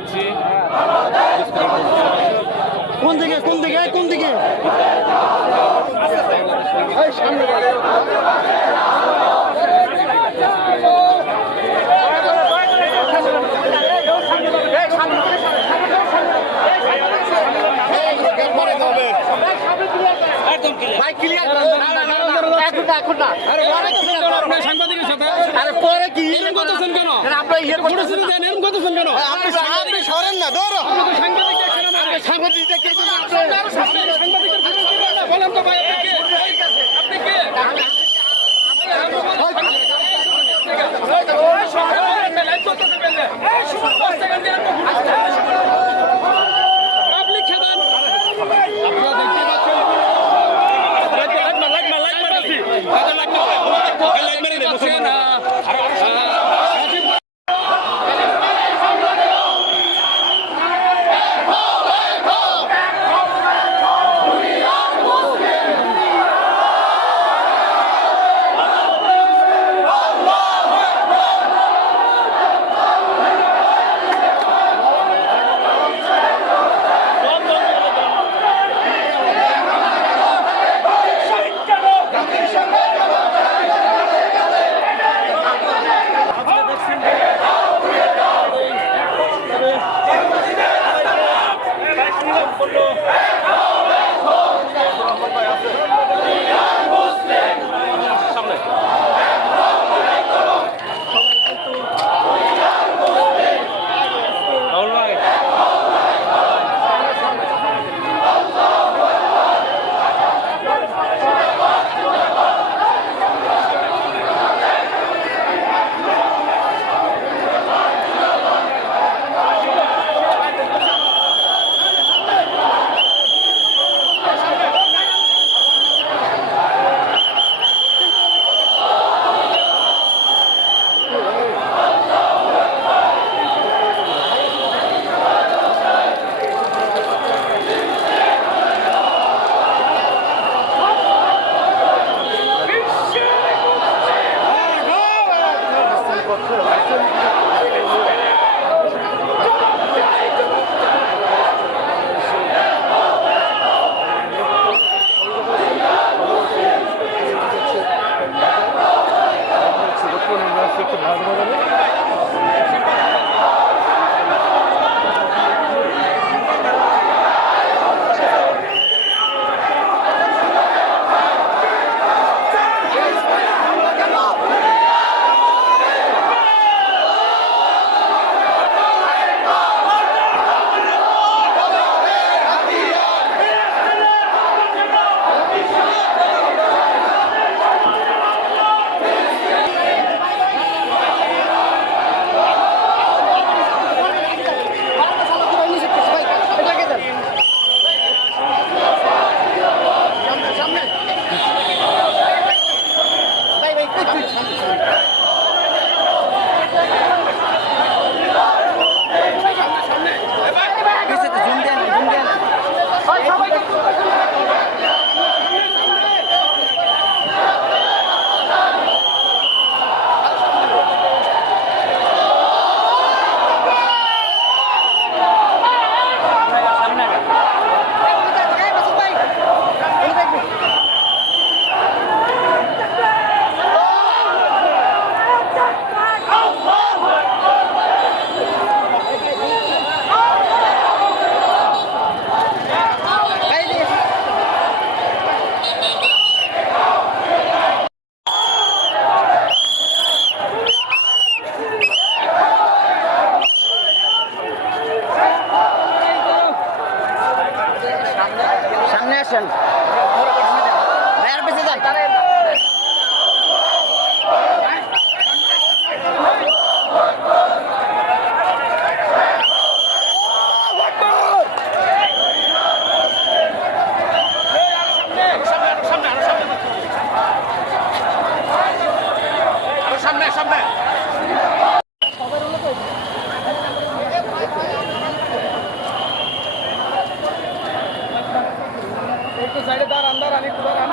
দেখছি। কোন দিকে কোন দিকে কোন দিকে ভাই ক্লিয়ার এখন না সাংবাদিকের সাথে আরে পরে কি এরকম করতেছেন কেন? আপনি ইয়ে করতেছেন কেন? এরকম করতেছেন কেন? আপনি সরেন না দৌড়ো সাংবাদিক দেখছেন না? সাংবাদিক দেখে সাংবাদিকের ভিতরে কি বলেন? বলেন তো ভাই আপনি কে? আপনি কে? পাবলিক খেদান আপনারা দেখতে পাচ্ছেন সামনে আসেন ভাইয়ার পেছে যান সামনে সামনে একটু সাইডে দাঁড়ান দাঁড়ান একটু দাঁড়ান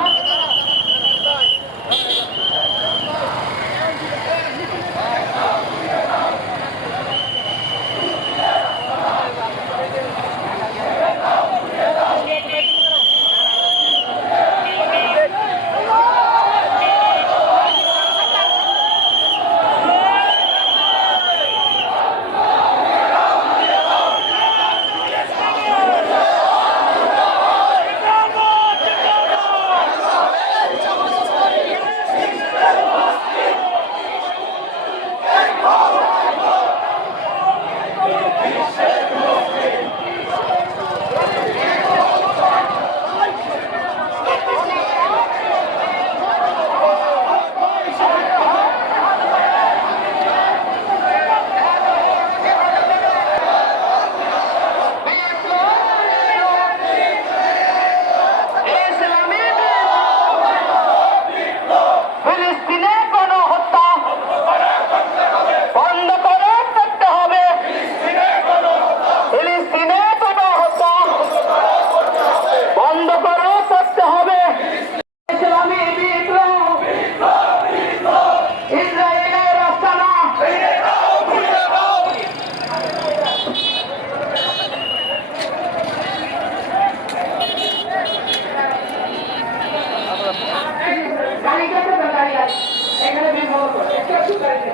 জায়গাটা দাঁড়িয়ে আছে এখানে বিভ্রম করে একটু দাঁড়িয়ে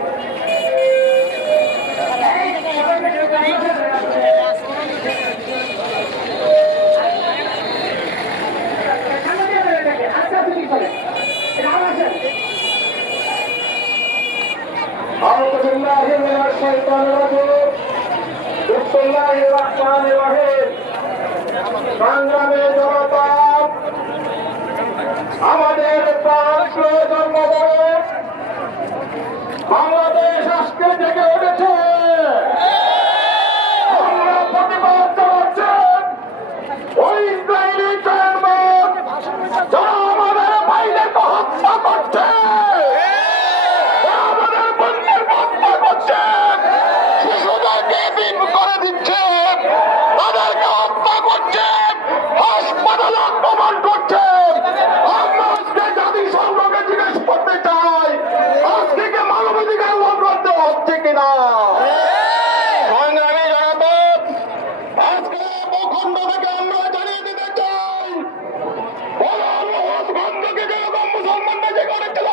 أعوذ بالله من الشيطان الرجيم بسم الله الرحمن الرحيم সংগ্রামী জনতা আমাদের প্রাণপ্রিয় জন্মভূমি বাংলাদেশ আজকে জেগে উঠেছে আমরা প্রতিবাদ জানাচ্ছি ওই ইসরায়েলি জার্মান যারা আমাদের ভাইদেরকে হত্যা করছে আমাদের বন্ধুর হত্যা করছে শিশুদেরকে দিন করে দিচ্ছে তাদেরকে হত্যা করছে হাসপাতালে আক্রমণ করছে আমরা আজকে জাতিসংঘকে জিজ্ঞেস করতে চাই আজকে কি মানবাধিকার লঙ্ঘন হচ্ছে কিনা সংগ্রামী জনতা আজকে ভূখণ্ড থেকে আমরা জানিয়ে দিতে চাই বন্ধকে যেরকম মুসলমানরা জেগে উঠেছিল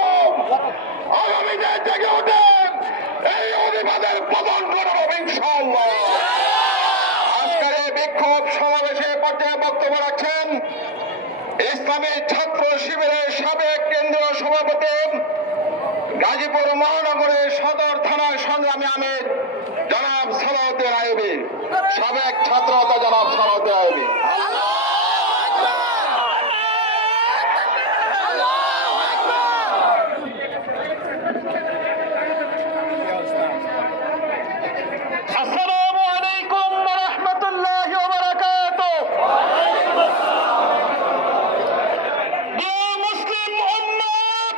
আগামী দিনে জেগে ওঠে এই অধিবাদের পতন করবো ইনশাআল্লাহ। আজকের এই বিক্ষোভ সমাবেশে পর্যায়ে বক্তব্য রাখছেন ইসলামী ছাত্র শিবিরের সাবেক কেন্দ্রীয় সভাপতি গাজীপুর মহানগরের সদর থানার সংগ্রামী আমির জনাব সালাউদ্দিন আইয়ুবী সাবেক ছাত্র নেতা জনাব সালাউদ্দিন আইয়ুবী। আসসালামু আলাইকুম ওয়া রাহমাতুল্লাহি ওয়া বারাকাতুহু। Dear Muslim Ummah,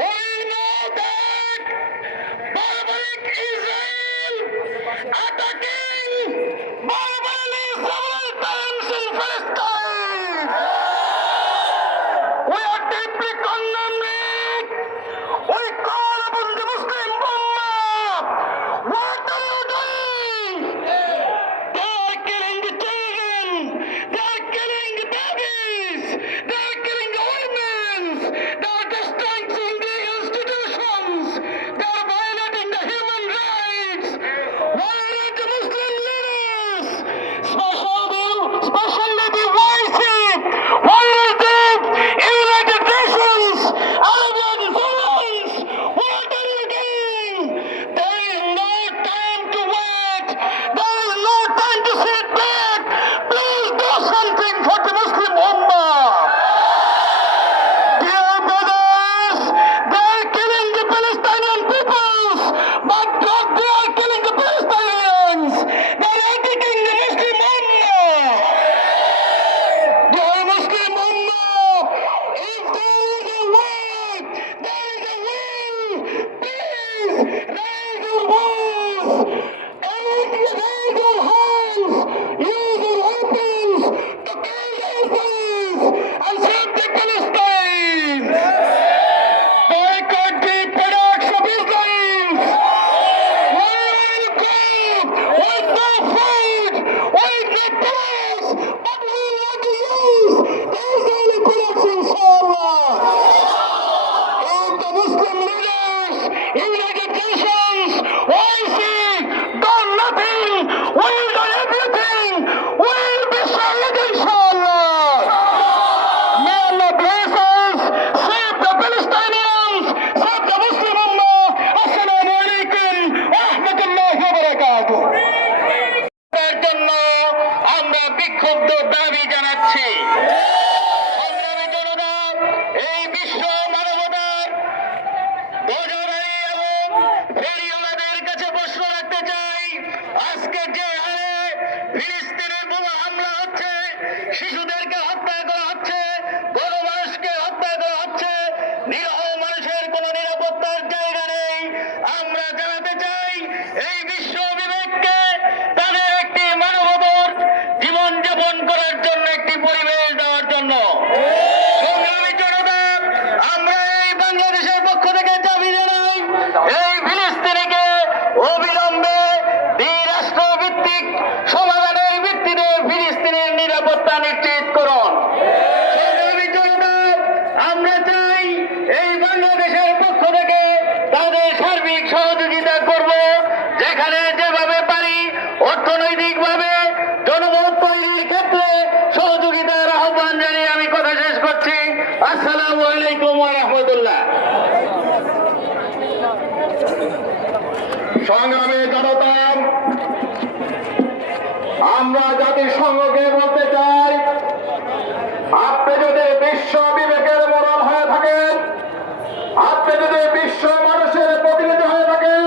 we know that barbaric Israel attacking barbarically several times in Palestine. We are deeply condemning. We call upon the Muslim Ummah. What are you doing? They are killing the children. They are killing the babies. They are killing the women. They are destroying the institutions. They are violating the human rights. Why are the Muslim leaders, especially the YC, why are the United Nations, Arabian Alliance, what are you doing? There is no time to wait. There is no time to sit back. Please do something for the Muslim Ummah. Dear brothers, they are killing the Palestinian peoples, but not they are killing the Palestinians. They are attacking the Muslim Ummah. Dear Muslim Ummah, if there is a way, there is a will. Please raise your voice and raise your hands, use your weapons to kill the Israelis and save the Palestine. Boycott the products of Israel. Where will go with no food, with no drugs, but we want to use the Israeli products inshallah. If the Muslim leaders, United Nations, OIC, done nothing, we've done everything, we'll be silent inshallah. May Allah bless us, save the Palestinians, save the Muslim Ummah. Assalamu alaikum wa rahmatullahi wa barakatuh. তার জন্য আমরা বিক্ষুব্ধ দাবি জানাচ্ছি। সংগ্রামী জনতা, এই বিশ্ব মানবতার ধ্বজাধারী এবং ফেরিওয়ালাদের কাছে প্রশ্ন রাখতে চাই, আজকে যে হারে ফিলিস্তিনের বোমা হামলা হচ্ছে, শিশুদেরকে হত্যা করা হচ্ছে, গণমানুষকে হত্যা করা হচ্ছে, নিরহ মানুষের কোনো নিরাপত্তার জায়গা নেই। আমরা জানাতে চাই এই বিশ্ব বিবেককে তাদের একটি মানবতার জীবনযাপন করার জন্য একটি পরিবেশ দেওয়ার জন্য। সংগ্রামী জনতা, আমরা এই বাংলাদেশের পক্ষ থেকে দাবি জানাই এই ফিলিস্তিনিকে অবিলম্বে দ্বিরাষ্ট্রভিত্তিক সমাধানের ভিত্তিতে ফিলিস্তিনের নিরাপত্তা নিশ্চিত করুন। সংগ্রামী জনতা, আমরা চাই আসসালামু আলাইকুম ওয়া রাহমাতুল্লাহ। সংগ্রামী জনতা, আমরা জাতিসংঘকে বলতে চাই, আপনি যদি বিশ্ব বিবেকের মরণ হয়ে থাকেন, আপনি যদি বিশ্ব মানুষের প্রতিনিধি হয়ে থাকেন,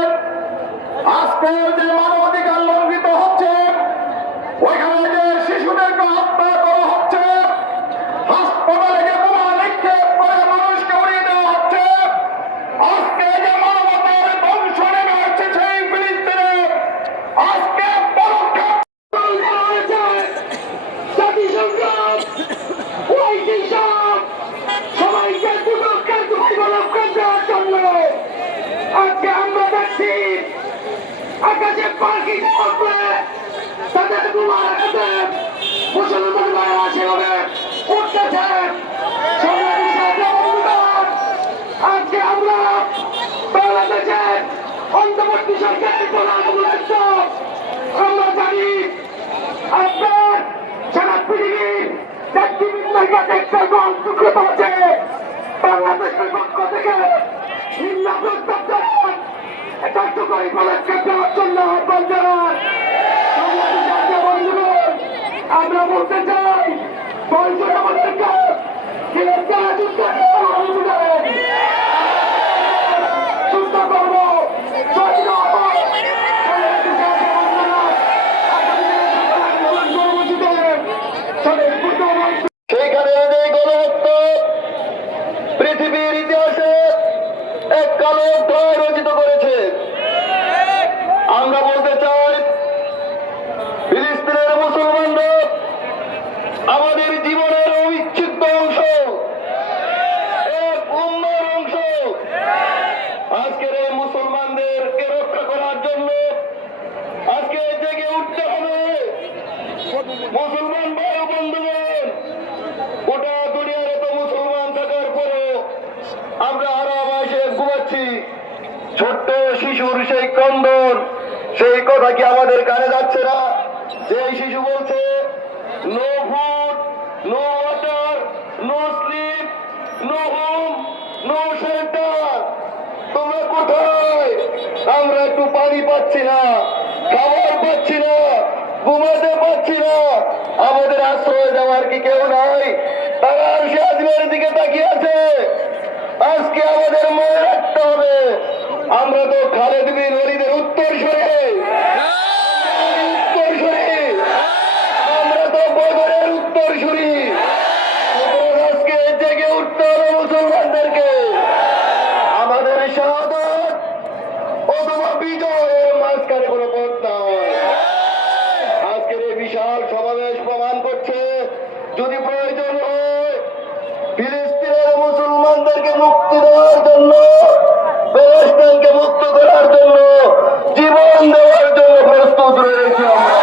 আজকে যে মানবাধিকার লঙ্ঘিত হচ্ছে, ওইখানে যে শিশুদেরকে হত্যা করা হচ্ছে, হাসপাতালে যে বোমা নিক্ষেপ করে মানুষকে উড়িয়ে দেওয়া হচ্ছে, আজকে যে মানবতার ধ্বংস নেমে আসছে সেই ফিলিস্তিনে, আজকে পরোক্ষে জাতিসংঘ সবাইকে দুদকের উপলক্ষণ দেওয়ার জন্য আজকে আমরা দেখছি আকাশে পাখি পড়বে, তাদের বোমা রাখাতে মুসলমান ভাইরা সেভাবে উঠতেছে। সংগ্রামী সাথী বন্ধুগণ, আজকে আমরা বাংলাদেশের অন্তর্বর্তী সরকারের প্রধান উপদেষ্টা, আমরা জানি আপনার সারা পৃথিবীর নেতৃবৃন্দের কাছে একটা গল্প আছে, বাংলাদেশের পক্ষ থেকে ভিন্ন প্রস্তাব জানান, কার্যকরী পদক্ষেপ নেওয়ার জন্য আহ্বান জানান। সংগ্রামী সাথী বন্ধুগণ, আমরা বলতে চাই বয়সের আমাদেরকে যুদ্ধ করবো, শহীদ হবো। সেইখানে যে গণহত্যা পৃথিবীর ইতিহাসে এক কালো অধ্যায় রচিত করেছে। আমরা বলতে চাই, ফিলিস্তিনের মুসলমানরা আমাদের জীবনের অবিচ্ছেদ্য অংশ, এক উম্মার অংশ। আজকের এই মুসলমানদেরকে রক্ষা করার জন্য আজকে জেগে উঠতে হবে। মুসলমান ভাই বন্ধুগণ, গোটা দুনিয়ার এত মুসলমান থাকার পরেও আমরা আরাম এসে ঘুমাচ্ছি। ছোট্ট শিশুর সেই ক্রন্দন, সেই কথা কি আমাদের কানে যাচ্ছে না? যে শিশু বলছে, no food, no water, no sleep, no home, no shelter. তোমরা কোথায়? আমরা একটু পানি পাচ্ছি না, খাবার পাচ্ছি না, ঘুমাতে পাচ্ছি না, আমাদের আশ্রয় দেওয়ার কি কেউ নাই? তারা সে আজমের দিকে তাকিয়ে আছে। আজকে আমাদের মনে রাখতে হবে, আমরা তো খালেদ বিন ওয়ালিদের উত্তরসূরি, আমরা তো বদরের উত্তরসূরি। আজকে জেগে উঠতে হবে মুসলমানদেরকে। আমাদের শাহাদাত অথবা বিজয়ের মাঝখানে কোনো পথ নয়। আজকের এই বিশাল সমাবেশ প্রমাণ করছে, যদি প্রয়োজন হয় ফিলিস্তিনের মুসলমানদেরকে মুক্তি দেওয়ার জন্য, প্যালেস্টাইনকে মুক্ত করার জন্য, জীবন দেওয়ার জন্য প্রস্তুত রয়েছে আমরা।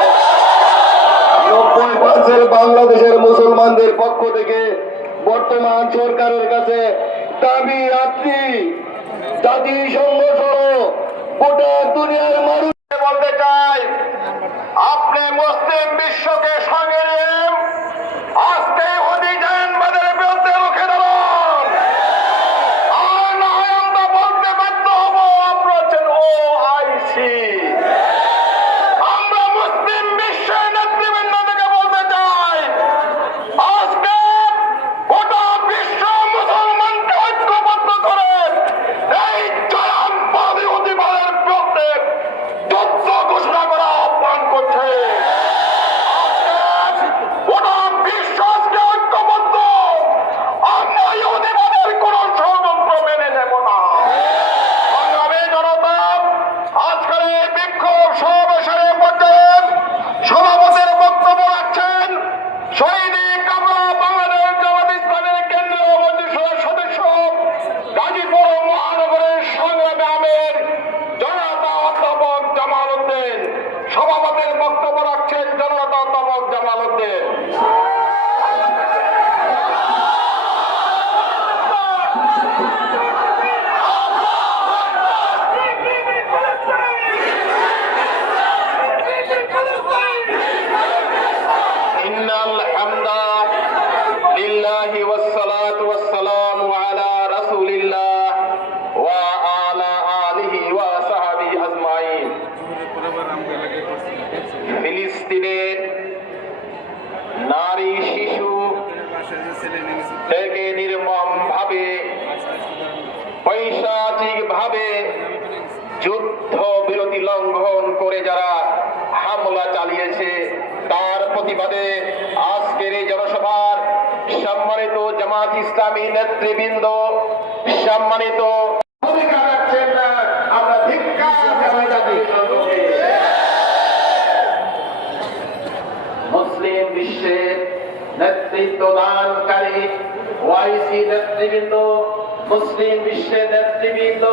90% বাংলাদেশের মুসলমানদের পক্ষ থেকে বর্তমান সরকারের কাছে দাবি রাখছি, জাতিসংঘ সহ গোটা দুনিয়ার মানুষকে বলতে চাই, আপনি মুসলিম বিশ্বকে সঙ্গে নিয়ে আজকে অধিকারবাদের বিরুদ্ধে রুখে দাঁড়ান। আর না হয় আমরা বলতে বাধ্য হব, আপনারা হচ্ছেন OIC। আমরা মুসলিম বিশ্বের নেতৃবৃন্দ থেকে বলতে চাই, আজকে গোটা বিশ্ব মুসলমানকে ঐক্যবদ্ধ করে এই চরমপন্থী অধিকারের বিরুদ্ধে যুদ্ধ ঘোষণা করা আহ্বান করছে। গোটা বিশ্ব আজকে ঐক্যবদ্ধ, আমরা ইহুদিবাদের কোন ষড়যন্ত্র মেনে নেব না। সংগ্রামী জনতা, আজকের এই বিক্ষোভ সমাবেশের পর্যায়ে সভাপতির বক্তব্য রাখছেন শহীদ কামরা বাংলাদেশ জামাত ইসলামের কেন্দ্রীয় মজলিসের সদস্য, গাজীপুর মহানগরের সংগ্রামী আমির জনতা অধ্যাপক জামাল উদ্দিন। সভাপতির বক্তব্য রাখছেন জনতা অধ্যাপক জামাল উদ্দিন। ইন্নাল হামদা লিল্লাহি ওয়াস সালাতু ওয়াস সালাম পৈশাচিক ভাবে যুদ্ধ বিরতি লঙ্ঘন করে যারা হামলা চালিয়েছে তার প্রতিবাদে আজকের এই জনসভার সম্মানিত জামাত ইসলামী নেতৃবৃন্দ, সম্মানিত ভূমিকা রাখছেন না, আমরা ধিক্কার জানাই তাদের সকলকে। মুসলিম বিশ্বের নেতৃত্ব দানকারী ওয়াইসি নেতৃবৃন্দ, মুসলিম বিশ্বের নেতৃবৃন্দ,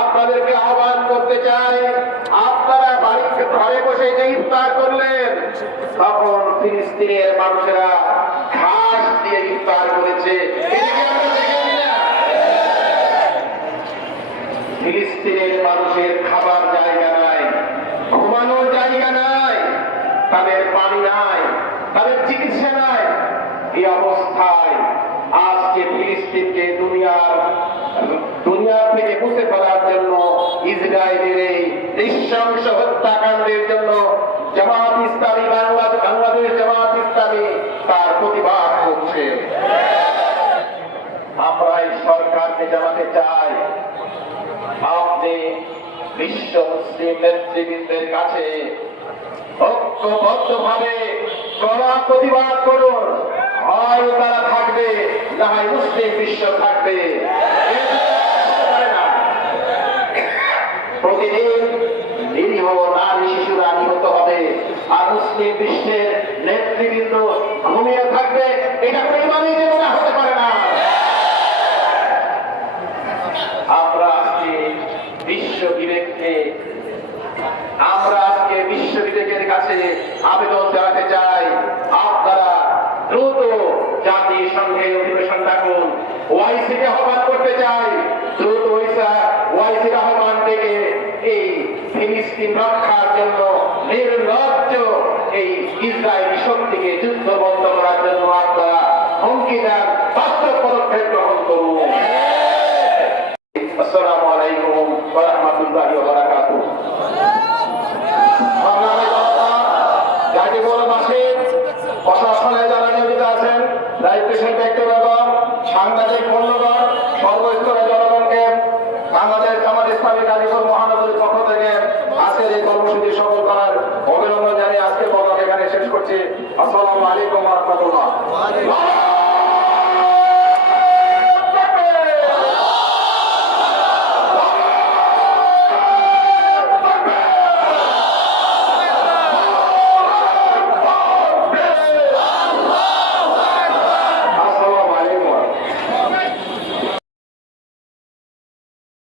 আপনাদেরকে আহ্বান করতে চাই, আপনারা বাড়িতে ঘরে বসে যে ইফতার করলেন তখন ফিলিস্তিনের মানুষেরা ঘাস দিয়ে ইফতার করেছে। এদিকে আমরা দেখেছি না? ফিলিস্তিনের মানুষের খাবার জায়গা নাই, ঘুমানোর জায়গা নাই, তাদের পানি নাই, তাদের চিকিৎসা নাই। এই অবস্থায় আজকে ফিলিস্তিনকে দুনিয়া থেকে মুছে ফেলার জন্য ইসরায়েলের এই নৃশংস হত্যাকাণ্ডের জন্য জামাত ইসলামী বাংলাদেশ জামাত ইসলামী তার প্রতিবাদ করছে। আমরা এই সরকারকে জানাতে চাই, আপনি বিশ্ব মুসলিম নেতৃবৃন্দের কাছে ঐক্যবদ্ধভাবে কড়া প্রতিবাদ করুন। হয় তারা থাকবে, না হয় মুসলিম বিশ্ব থাকবে। প্রতিদিন নিরীহ নারী শিশুরা নিহত হবে, আর মুসলিম বিশ্বের নেতৃবৃন্দ ঘুমিয়ে থাকবে। এটা পরিমাণই জীবনে হতে পারে না। আমরা আজকে বিশ্ব বিবেকের কাছে আবেদন জানাতে চাই, আপনারা দ্রুত জাতিসংঘের অধিবেশন ডাকুন। ওআইসিকে আহ্বান করতে চাই, দ্রুত ওআইসির আহ্বান থেকে এই ফিলিস্তিন রক্ষার জন্য নির্লজ্জ এই ইসরায়েলি শক্তিকে যুদ্ধ বন্ধ করার জন্য আপনারা হুমকি দেন, বাস্তব পদক্ষেপ গ্রহণ করুন। আসসালামু আলাইকুম ওয়া রাহমাতুল্লাহি ওয়া বারাকাতুহু। প্রশাসনে যারা নিয়োজিত আছেন, দায়িত্বশীল ব্যক্তিবর্গ, সাংবাদিক মূল্যবান, সর্বস্তরের জনগণকে বাংলাদেশ জামাত ইসলামী গাজীপুর মহানগরীর পক্ষ থেকে আজকের এই কর্মসূচি সফল করার অভিনন্দন জানিয়ে আজকের বক্তব্য এখানে শেষ করছি। আসসালামু আলাইকুম ওয়া রাহমাতুল্লাহ।